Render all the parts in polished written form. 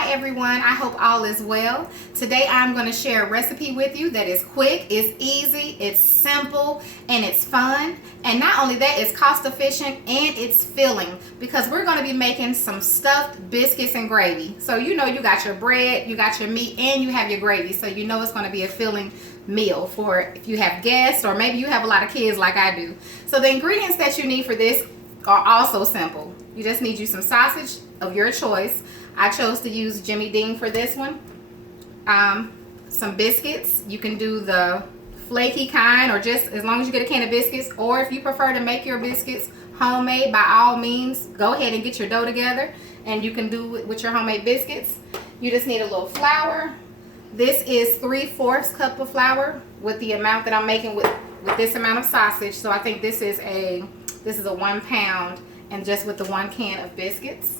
Hi everyone, I hope all is well. Today I'm going to share a recipe with you that is quick, it's easy, it's simple, and it's fun. And not only that, it's cost efficient and it's filling because we're going to be making some stuffed biscuits and gravy. So you know you got your bread, you got your meat, and you have your gravy. So you know it's going to be a filling meal for if you have guests or maybe you have a lot of kids like I do. So the ingredients that you need for this are also simple. You just need you some sausage of your choice. I chose to use Jimmy Dean for this one. Some biscuits. You can do the flaky kind or just as long as you get a can of biscuits, or if you prefer to make your biscuits homemade, by all means go ahead and get your dough together and you can do it with your homemade biscuits. You just need a little flour. This is 3/4 cup of flour with the amount that I'm making with this amount of sausage. So I think this is a 1 pound and just with the 1 can of biscuits.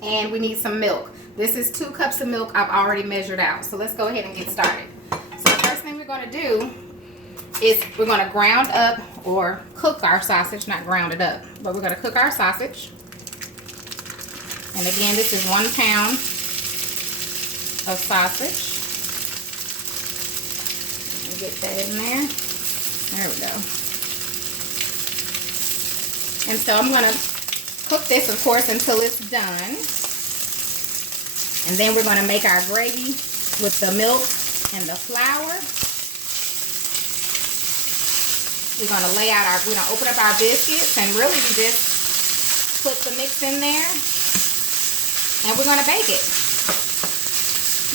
And we need some milk. This is 2 cups of milk I've already measured out. So let's go ahead and get started. So the first thing we're going to do is we're going to ground up or cook our sausage, not ground it up, but we're going to cook our sausage. And again, this is 1 pound of sausage. Let me get that in there. There we go. And so I'm going to cook this, of course, until it's done. And then we're going to make our gravy with the milk and the flour. We're going to we're going to open up our biscuits, and really you just put the mix in there and we're going to bake it.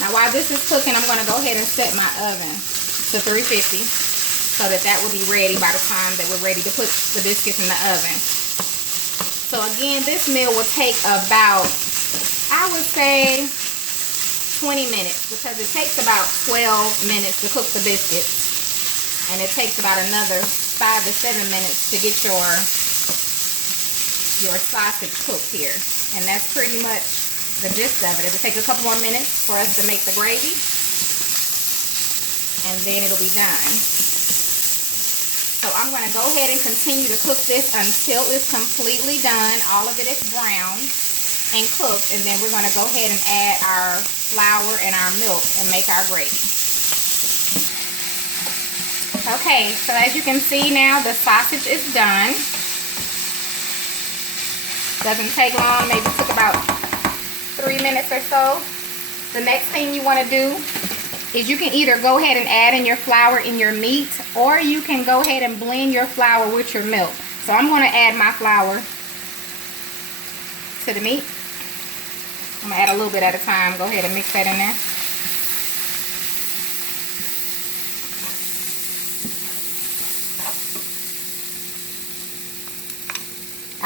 Now while this is cooking, I'm going to go ahead and set my oven to 350 so that will be ready by the time that we're ready to put the biscuits in the oven. So again, this meal will take about, I would say, 20 minutes because it takes about 12 minutes to cook the biscuits. And it takes about another 5 to 7 minutes to get your sausage cooked here. And that's pretty much the gist of it. It'll take a couple more minutes for us to make the gravy. And then it'll be done. So I'm going to go ahead and continue to cook this until it's completely done. All of it is brown and cooked. And then we're going to go ahead and add our flour and our milk and make our gravy. Okay, so as you can see now, the sausage is done. Doesn't take long, maybe took about 3 minutes or so. The next thing you want to do is you can either go ahead and add in your flour in your meat, or you can go ahead and blend your flour with your milk. So I'm going to add my flour to the meat. I'm going to add a little bit at a time. Go ahead and mix that in there.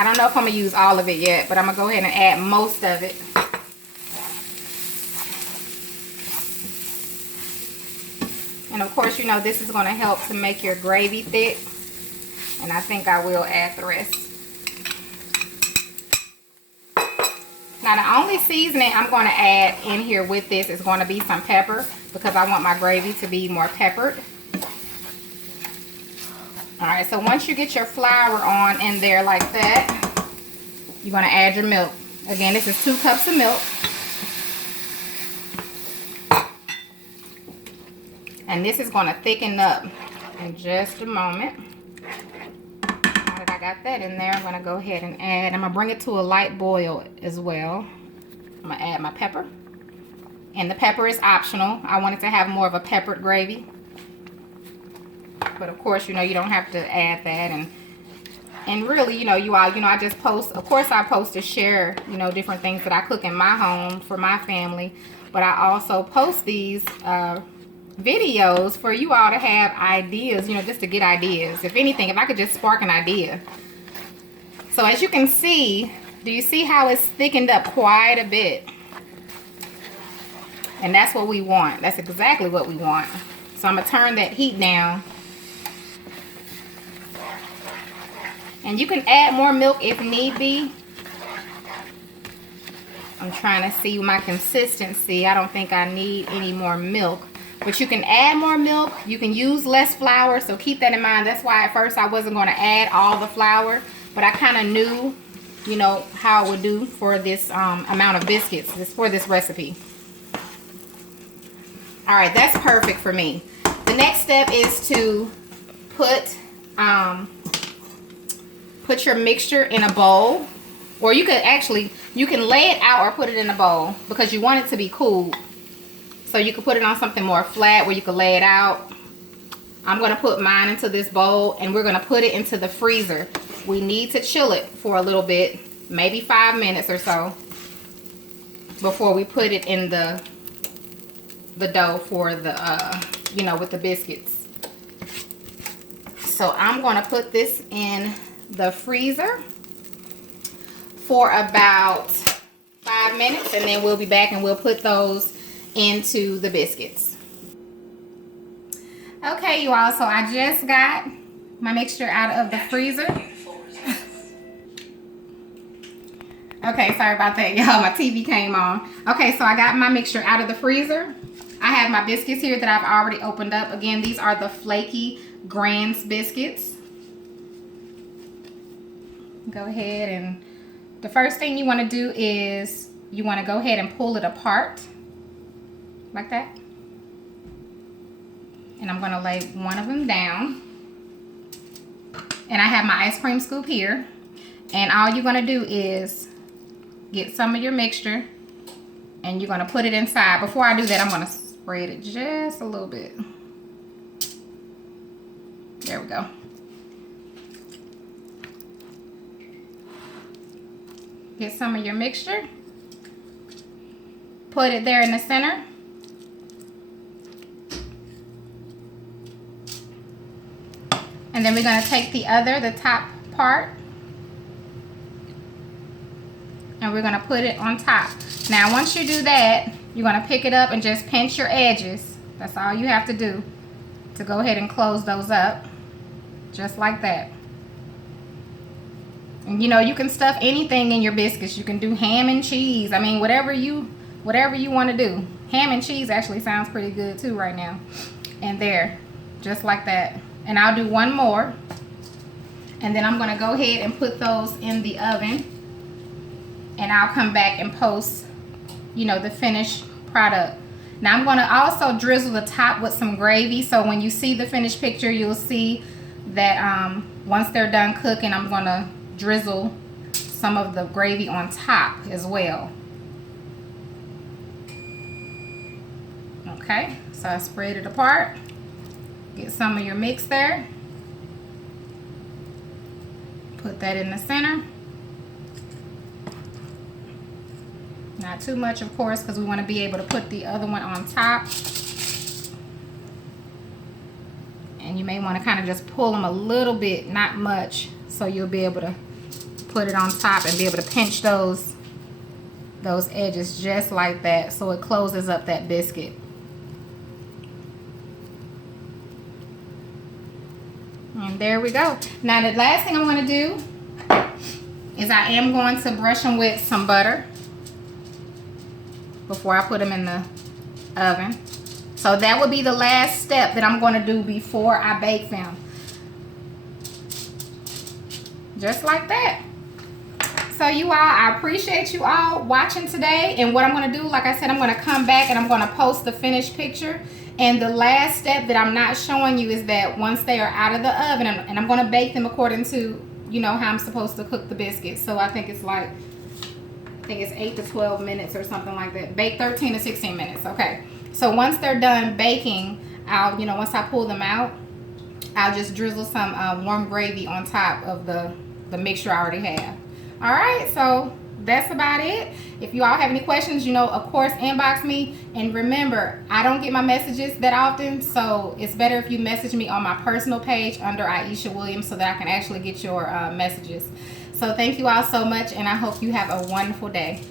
I don't know if I'm going to use all of it yet, but I'm going to go ahead and add most of it. And of course, you know, this is going to help to make your gravy thick. And I think I will add the rest. Now, the only seasoning I'm going to add in here with this is going to be some pepper because I want my gravy to be more peppered. Alright, so once you get your flour on in there like that, you're going to add your milk. Again, this is 2 cups of milk. And this is going to thicken up in just a moment. Now that I got that in there, I'm going to go ahead and add, I'm going to bring it to a light boil as well. I'm going to add my pepper. And the pepper is optional. I want it to have more of a peppered gravy. But of course, you know, you don't have to add that. And really, you know, I just post, of course I post to share, you know, different things that I cook in my home for my family. But I also post these videos for you all to have ideas, you know, just to get ideas. If anything, if I could just spark an idea. So as you can see, do you see how it's thickened up quite a bit? And that's what we want. That's exactly what we want. So I'm going to turn that heat down. And you can add more milk if need be. I'm trying to see my consistency. I don't think I need any more milk. But you can add more milk. You can use less flour. So keep that in mind. That's why at first I wasn't going to add all the flour. But I kind of knew you know, how it would do for this amount of biscuits, for this recipe. All right, that's perfect for me. The next step is to put your mixture in a bowl, or you can lay it out or put it in a bowl because you want it to be cool. So you can put it on something more flat where you can lay it out. I'm going to put mine into this bowl and we're going to put it into the freezer. We need to chill it for a little bit, maybe 5 minutes or so, before we put it in the dough for the, you know, with the biscuits. So I'm going to put this in the freezer for about 5 minutes, and then we'll be back and we'll put those into the biscuits. Okay, you all, so I just got my mixture out of the freezer. Okay, sorry about that, y'all. My TV came on. Okay, so I got my mixture out of the freezer. I have my biscuits here that I've already opened up. Again, these are the Flaky Grands biscuits. Go ahead, and the first thing you want to do is you want to go ahead and pull it apart like that. And I'm going to lay one of them down. And I have my ice cream scoop here. And all you're going to do is get some of your mixture and you're going to put it inside. Before I do that, I'm going to spread it just a little bit. There we go. Get some of your mixture. Put it there in the center. And then we're going to take the top part, and we're going to put it on top. Now, once you do that, you're going to pick it up and just pinch your edges. That's all you have to do to go ahead and close those up, just like that. And you know, you can stuff anything in your biscuits. You can do ham and cheese. I mean, whatever you want to do. Ham and cheese actually sounds pretty good too right now. And there, just like that. And I'll do one more. And then I'm going to go ahead and put those in the oven. And I'll come back and post, you know, the finished product. Now I'm going to also drizzle the top with some gravy. So when you see the finished picture, you'll see that once they're done cooking, I'm going to drizzle some of the gravy on top as well. Okay, so I spread it apart. Get some of your mix there. Put that in the center. Not too much, of course, because we want to be able to put the other one on top. And you may want to kind of just pull them a little bit, not much, so you'll be able to put it on top and be able to pinch those edges just like that, so it closes up that biscuit. And there we go. Now the last thing I'm going to do is I am going to brush them with some butter before I put them in the oven. So that would be the last step that I'm going to do before I bake them. Just like that. So you all, I appreciate you all watching today. And what I'm going to do, like I said, I'm going to come back and I'm going to post the finished picture. And the last step that I'm not showing you is that once they are out of the oven, and I'm going to bake them according to, you know, how I'm supposed to cook the biscuits. So I think it's like, I think it's 8 to 12 minutes or something like that. Bake 13 to 16 minutes. Okay. So once they're done baking, I'll, you know, once I pull them out, I'll just drizzle some warm gravy on top of the mixture I already have. All right. So that's about it. If you all have any questions, you know, of course, inbox me. And remember, I don't get my messages that often, so it's better if you message me on my personal page under Aisha Williams so that I can actually get your messages. So thank you all so much, and I hope you have a wonderful day.